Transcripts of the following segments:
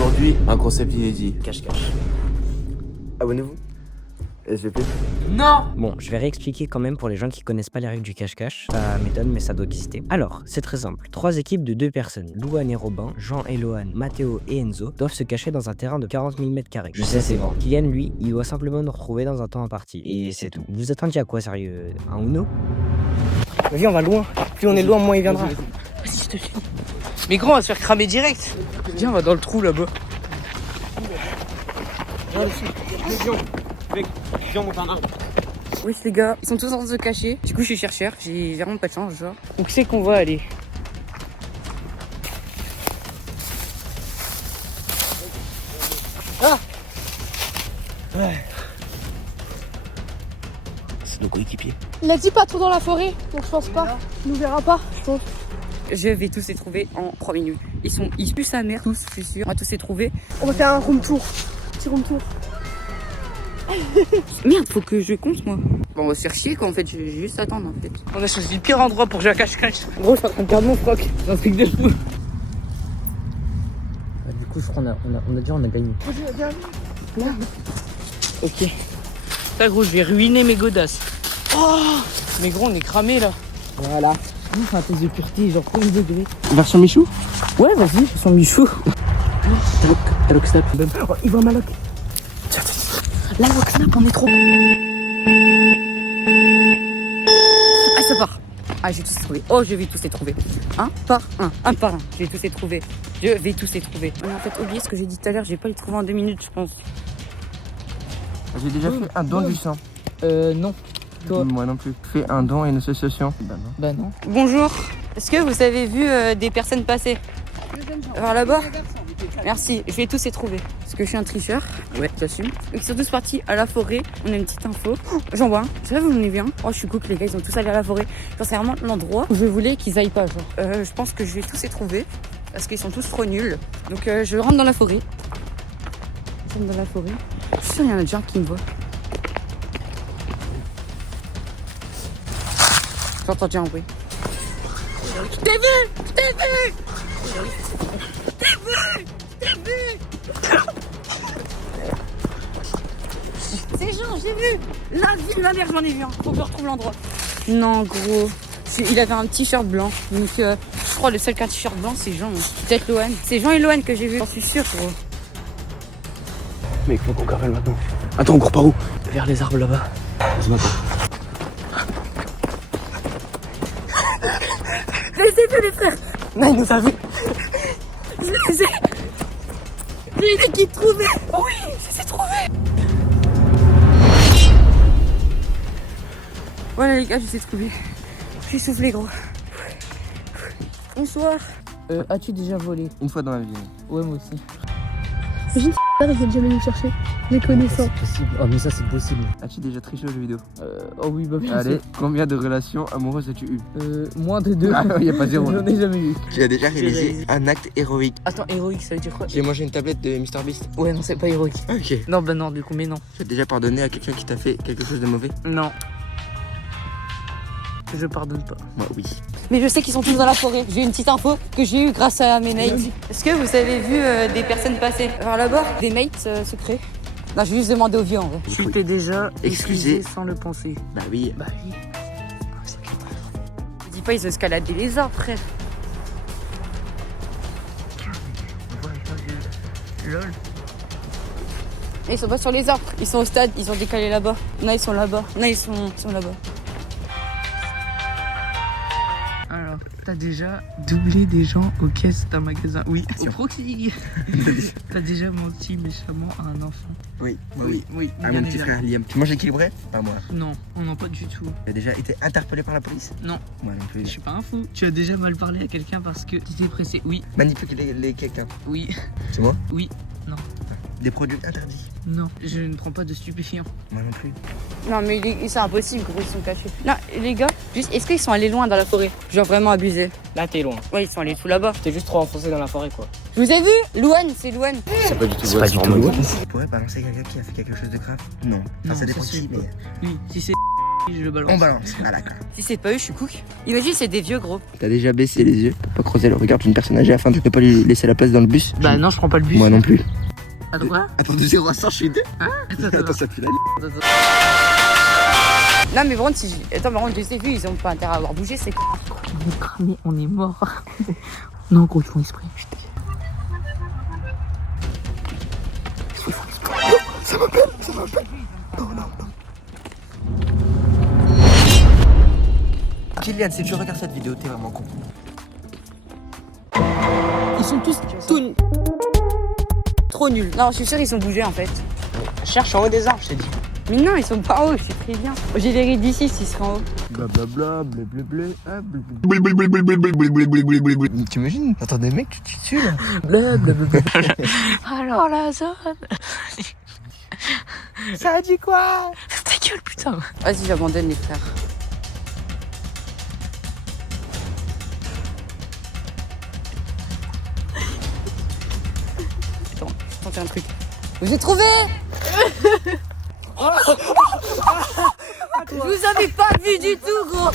Aujourd'hui, un concept inédit. Cache-cache. Abonnez-vous. SVP. Non! Bon, je vais réexpliquer quand même pour les gens qui connaissent pas les règles du cache-cache. Ça m'étonne, mais ça doit exister. Alors, c'est très simple. 3 équipes de 2 personnes, Louane et Robin, Jean et Lohan, Mathéo et Enzo, doivent se cacher dans un terrain de 40 000 m². Je sais, c'est grand. Kylian, lui, il doit simplement nous retrouver dans un temps imparti. Et c'est tout. Vous attendiez à quoi, sérieux? Un Uno? Vas-y, on va loin. Plus on est loin, moins il viendra. Vas-y, je te suis. Mais grand, on va se faire cramer direct. Viens, on va dans le trou là-bas. Oui les gars, ils sont tous en train de se cacher. Du coup je suis chercheur, j'ai vraiment pas de chance genre. Où c'est qu'on va aller? Ah ouais. C'est nos coéquipiers. Il a dit pas trop dans la forêt, donc je pense pas. Il nous verra pas, je pense. Je vais tous les trouver en 3 minutes. Ils puent sa mère tous, je suis sûr. On va tous les trouver. On va faire un room tour. Petit room tour. Merde, faut que je compte moi. Bon on va se faire chier quoi en fait, je vais juste attendre en fait. On a choisi le pire endroit pour jouer à cache-cache. Gros, je suis en train de perdre mon froc. C'est un truc de fou. Du coup, je crois on a gagné. Ok. Ça gros, je vais ruiner mes godasses. Oh mais gros, on est cramé là. Voilà. Ouf, un test de pureté, genre 1er degré. Version Michou. Ouais, vas-y, je sens Michou. Alok snap. Oh, il voit ma loc. La lock snap, on est trop. Ah ça part. Ah j'ai tous les trouvé. Oh je vais tous les trouver. Un par un. Je vais tous les trouver. Je vais tous les trouver. On a en fait oublié ce que j'ai dit tout à l'heure, j'ai pas les trouver en 2 minutes je pense. J'ai déjà fait un don du sang. Non. Toi? Moi non plus. Fais un don à une association. Bah non. Bah non. Bonjour. Est-ce que vous avez vu des personnes passer vers là-bas? Merci, je vais tous les trouver. Parce que je suis un tricheur. Ouais, j'assume. Donc ils sont tous partis à la forêt. On a une petite info. J'en vois un. Je sais pas, vous venez bien. Oh, je suis cool que les gars, ils ont tous allé à la forêt. Genre, c'est vraiment l'endroit où je voulais qu'ils aillent pas, genre. Je pense que je vais tous les trouver. Parce qu'ils sont tous trop nuls. Donc je rentre dans la forêt. Je rentre dans la forêt. Je suis sûr, il y en a déjà un qui me voit. J'entends déjà un bruit. Je t'ai vu! Je t'ai vu! C'est Jean, j'ai vu! La vie de ma mère, j'en ai vu un. Faut que je retrouve l'endroit. Non, gros. Il avait un t-shirt blanc. Donc, je crois le seul qui a un t-shirt blanc, c'est Jean. Peut-être Lohan. C'est Jean et Lohan que j'ai vu. J'en suis sûr, gros. Mais il faut qu'on cavale maintenant. Attends, on court par où? Vers les arbres là-bas. Vas-y, maintenant. Je les ai vus, les frères! Non, il nous a vu. Je les ai! Je les ai qui trouvaient! Oui, je les ai trouvés! Voilà les gars, je les ai trouvés. Je suis soufflé, gros. Bonsoir. As-tu déjà volé? Une fois dans la vie. Ouais, moi aussi. Imagine si ils viennent jamais nous chercher. Les connaissants. C'est possible. Oh, mais ça, c'est possible. As-tu déjà triché aux jeux vidéo? Oh oui, bah bien Allez, combien de relations amoureuses as-tu eu? Moins de 2. Ah, y a pas zéro. J'en ai jamais eu. Tu as déjà réalisé un acte héroïque. Attends, héroïque, ça veut dire quoi? J'ai mangé une tablette de MrBeast. Ouais, non, c'est pas héroïque. Ok. Non, bah non, du coup, mais non. Tu as déjà pardonné à quelqu'un qui t'a fait quelque chose de mauvais? Non. Je pardonne pas. Moi, oui. Mais je sais qu'ils sont tous dans la forêt. J'ai une petite info que j'ai eue grâce à mes mates. Est-ce que vous avez vu des personnes passer vers là-bas? Des mates secrets? Non, je vais juste demander au vieux en vrai. Tu t'es déjà Excusé. excusé sans le penser. Bah oui. Bah oui. Je dis pas, ils ont escaladé les arbres, frère. Lol. Et ils sont pas sur les arbres, ils sont au stade, ils ont décalé là-bas. Non, ils sont là-bas. Non, ils sont là-bas. Alors, t'as déjà doublé des gens aux caisses d'un magasin? Oui. Au proxy. T'as déjà menti méchamment à un enfant? Oui, moi oui. Oui. Ah, bien mon petit évidemment. frère Liam. Tu manges équilibré? Pas moi. Non, non, pas du tout. Tu as déjà été interpellé par la police? Non. Moi non Je plus. suis pas un fou. Tu as déjà mal parlé à quelqu'un parce que t'étais pressé? Oui. Manipuler quelqu'un. Oui. C'est moi? Oui. Non. Des produits interdits? Non. Je ne prends pas de stupéfiants. Moi non plus. Non, mais c'est impossible, gros, ils sont cachés. Non, les gars, juste, est-ce qu'ils sont allés loin dans la forêt? Genre vraiment abusé. Là, t'es loin. Ouais, ils sont allés tout là-bas. T'es juste trop enfoncé dans la forêt, quoi. Je vous ai vu? Louane, c'est Louane. C'est pas du tout. C'est pas du tout. Tu pourrais balancer quelqu'un qui a fait quelque chose de grave? Non. Enfin, Non, ça dépend ça, qui, c'est mais. Oui, si c'est je le balance. On balance. Ah d'accord. Si c'est pas eux, je suis cook. Imagine, c'est des vieux gros. T'as déjà baissé les yeux pour pas croiser le regard d'une personne âgée afin de ne pas lui laisser la place dans le bus? Bah non, je prends pas le bus. Moi non plus. À droite. Attends, de 0 à 100, je suis 2. Attends, ça pue la Non, mais par contre, si je... Attends, par contre, je les ai vus, ils ont pas intérêt à avoir bougé, c'est. On est cramé, on est mort. Non, gros, ils font exprès. Ça m'appelle, ça m'appelle. Non. Kylian, si tu regardes cette vidéo, t'es vraiment con. Ils sont tous tout Trop nuls. Non, je suis sûre, ils sont bougés en fait. cherche en haut des arbres, je t'ai dit. Mais non, ils sont pas en haut, je suis très bien. J'ai les rides d'ici s'ils seraient en haut. Blablabla, blablabla, t'imagines? T'entends des mecs, tu te tues là. Blablabla. Alors la zone. Ça a dit quoi? Ta gueule, putain. Vas-y, j'abandonne les frères. Attends, je vais tenter un truc. Vous ai trouvé. Je vous avais pas vu du tout, gros.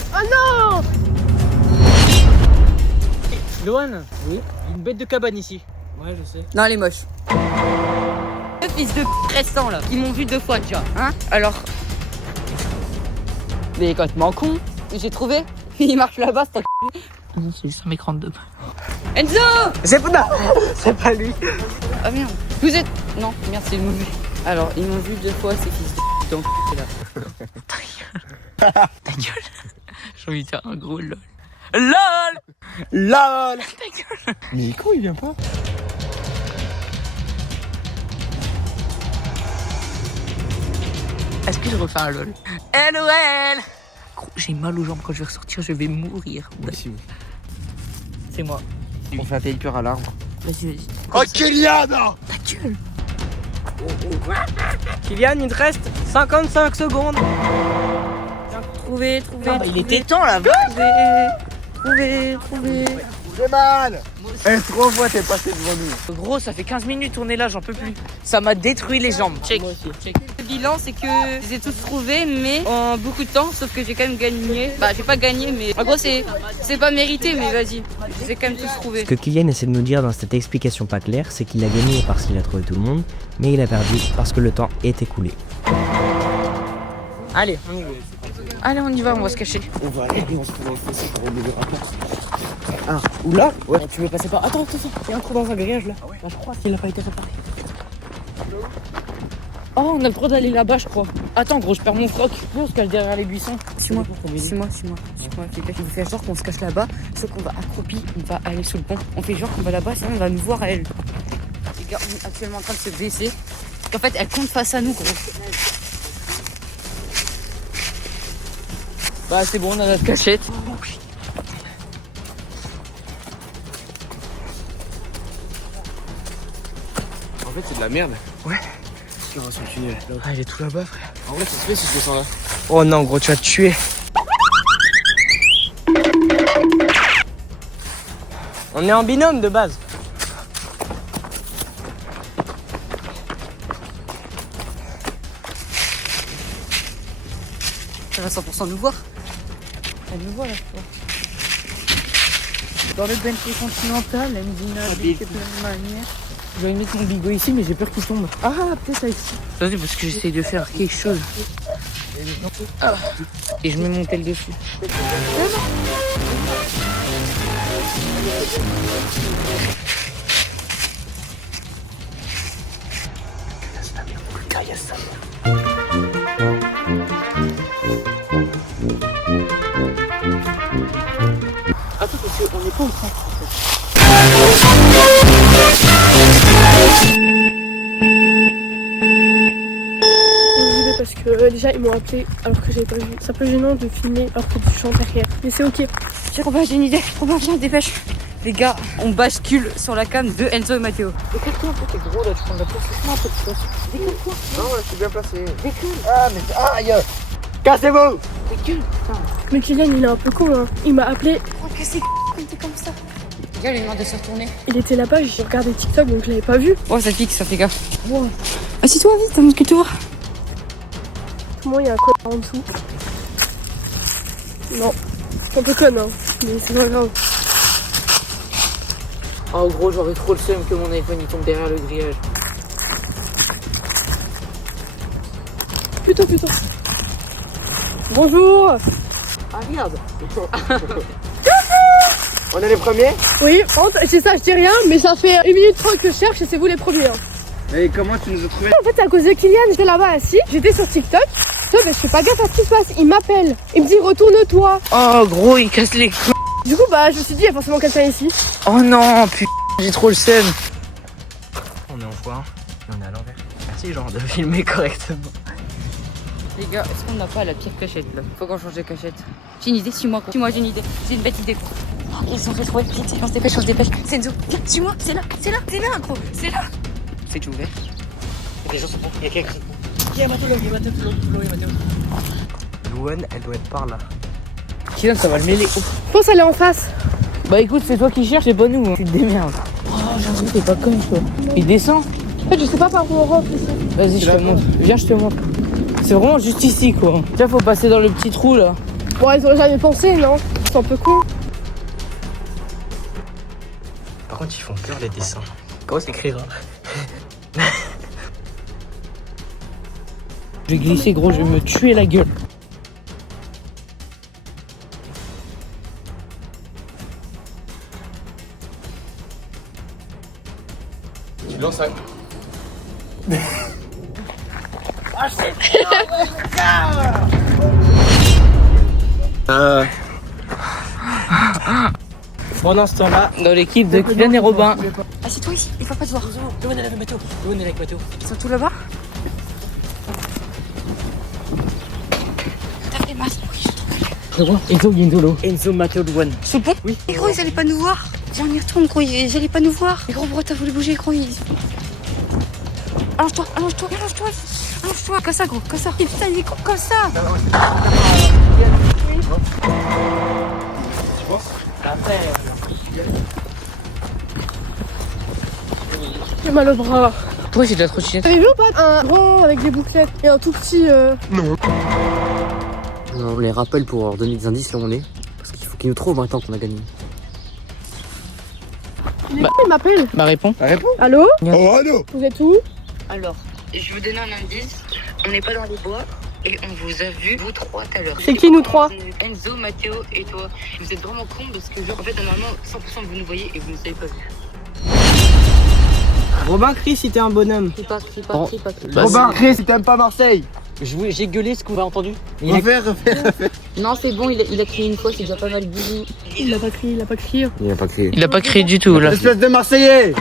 Loan, oui. Une bête de cabane ici. Ouais, je sais. Non, elle est moche. Deux fils de restants là, ils m'ont vu 2 fois déjà, hein. Alors. Mais complètement con. J'ai trouvé. Il marche là-bas, c'est Non, c'est juste un mec random. Enzo. C'est pas lui. Ah merde. Vous êtes. Non, merde, c'est le mauvais. Alors, ils m'ont vu 2 fois, ces fils de donc c'est là. Ta gueule. J'ai envie de faire un gros lol. LOL. LOL. Ta gueule. Mais con, il vient pas. Est-ce que je refais un lol? LOL. Gros, j'ai mal aux jambes quand je vais ressortir, je vais mourir. C'est moi. On fait un taper à l'arbre. Vas-y. Oh, Kylian! Ta gueule. Kylian, il te reste 55 secondes. Trouvé. Il était temps là. Trouvé. J'ai mal! 3 fois t'es passé devant nous. Gros, ça fait 15 minutes on est là, j'en peux plus. Ça m'a détruit les jambes. Check. Le bilan, c'est que je les ai tous trouvés, mais en beaucoup de temps, sauf que j'ai quand même gagné. Bah, j'ai pas gagné, mais en gros, c'est pas mérité, mais vas-y. Je les ai quand même tous trouvés. Ce que Kylian essaie de nous dire dans cette explication pas claire, c'est qu'il a gagné parce qu'il a trouvé tout le monde, mais il a perdu parce que le temps est écoulé. Allez, Allez, on y va, on va se cacher. On va aller et on se trouve en fossé pour ouvrir le rapport. Ah, ou là? Ouais. Tu veux passer par. Attends, il y a un trou dans un grillage là. Bah, je crois qu'il a pas été réparé. Oh, on a le droit d'aller là-bas, je crois. Attends, gros, je perds mon froc. On se cache derrière les buissons. Suis-moi, fais vous faites genre qu'on se cache là-bas, sauf qu'on va accroupi, on va aller sous le pont. On fait genre qu'on va là-bas, sinon on va nous voir à elle. Les gars, on est actuellement en train de se baisser. Parce qu'en fait, elle compte face à nous, gros. Bah, c'est bon, on a notre cachette. En fait, c'est de la merde. Ouais. Sur un tunnel. Ah, il est tout là-bas, frère. En vrai, ça se fait si je descends là. Oh non, gros, tu vas te tuer. On est en binôme de base. Elle va 100% nous voir. Elle nous voit là, je crois. Dans le Bentley Continental, elle me dit non, de plein de manière. Je vais mettre mon bigot ici, mais j'ai peur qu'il tombe. Ah, peut-être ça ici. Vas-y, parce que j'essaye de faire quelque chose. Ah. Et je mets mon tel dessus. Attends, parce qu'on n'est pas au centre. J'y vais parce que déjà ils m'ont appelé alors que j'avais pas vu. C'est un peu gênant de filmer alors que tu chantes derrière. Mais c'est ok. Tiens, Robin, j'ai une idée. Robin, viens, dépêche. Les gars, on bascule sur la cam de Enzo et Matteo. Décale-toi, t'es gros là, tu prends de la place. Laisse-moi un peu de place. Décale-toi. Non, ouais, je suis bien placé. Décale. Ah, mais. Aïe! Cassez-vous! Décale. Putain. Mais Kylian il est un peu con hein. Il m'a appelé, Oh, que c'est quand t'es comme ça. Les gars, lui demande de se retourner. il était là-bas, j'ai regardé TikTok donc je l'avais pas vu. Oh, ça pique, ça fait gaffe. Wow. Assis-toi vite, t'as que tour. Moi il y a un code en dessous. Non. C'est un peu conne, hein. Mais c'est pas grave. Oh gros, j'aurais trop le seum que mon iPhone il tombe derrière le grillage. Putain. Bonjour. Ah merde. On est les premiers? Oui, c'est ça, je dis rien, mais ça fait 1 minute 30 que je cherche et c'est vous les premiers. Hein. Et comment tu nous as trouvés? En fait, c'est à cause de Kylian, j'étais là-bas assis, j'étais sur TikTok. Toi, je fais pas gaffe à ce qui se passe. Il m'appelle, il me dit retourne-toi. Oh gros, il casse les... Du coup, bah, je me suis dit, il y a forcément quelqu'un ici. Oh non, putain, j'ai trop le seum. On est en foire, on est à l'envers. Merci genre de filmer correctement. Les gars, est-ce qu'on n'a pas la pire cachette là? Faut qu'on change de cachette. J'ai une idée, suis-moi, j'ai une idée. J'ai une bête idée. Oh, ils sont retrouvés, vite, on se dépêche. C'est Enzo, viens, suis-moi, c'est là, gros, c'est là. C'est tout ouvert. Les gens sont bons, il y a quelqu'un qui est Mathéo, Mathéo. Louane, elle doit être par là. Kylian, ça va le mêler. Je pense qu'elle est en face. Bah écoute, c'est toi qui cherches, c'est pas nous. Tu te démerdes. Oh, j'avoue, t'es pas con toi. Il descend. En fait, je sais pas par où on rentre ici. Vas-y, je te montre. Viens, je te montre. C'est vraiment juste ici quoi. Là, faut passer dans le petit trou là. Bon, ils auraient jamais pensé, non? C'est un peu con. Par contre, ils font peur les dessins. Comment s'écrira? Je vais glisser gros, je vais me tuer la gueule. Tu lances un... Pendant ce temps-là, Dans l'équipe de Kylian et Robin. Ah, c'est toi ici, il faut pas te voir. Louane, elle est avec Mathéo. Louane, elle est avec Mathéo. Ils sont tous là-bas. T'as fait mal. Enzo, Gendolo. Enzo, Mathéo, Louane. Sous le pont? Oui. Mais gros, ils allaient pas nous voir. Viens, on y retourne, gros, ils allaient pas nous voir. Mais gros, pourquoi t'as voulu bouger, gros? Allonge-toi. Comme ça, gros, comme ça. Et putain, il est gros, comme ça. J'ai mal au bras. Pourquoi j'ai de la trottinette? T'avais vu ou pas un grand avec des bouclettes et un tout petit On les rappelle pour leur donner des indices là où on est. Parce qu'il faut qu'ils nous trouvent maintenant qu'on a gagné. Il m'appelle. Bah réponds. Allô? Oh, allô? Vous êtes où? Alors, je vous donne un indice. On n'est pas dans les bois et on vous a vu, vous trois, tout à l'heure. C'est qui, nous trois? Enzo, Mathéo et toi. Vous êtes vraiment cons parce que, genre, en fait, normalement, 100% vous nous voyez et vous ne savez pas vu. Robin, crie si t'es un bonhomme. Crie pas. Robin, Chris, si t'aimes pas Marseille. J'ai gueulé ce qu'on a entendu. Refais. Non, c'est bon, il a crié une fois, c'est déjà pas mal. Bisous. Il a pas crié. Il a pas crié. Il a pas crié du tout là. Espèce de Marseillais.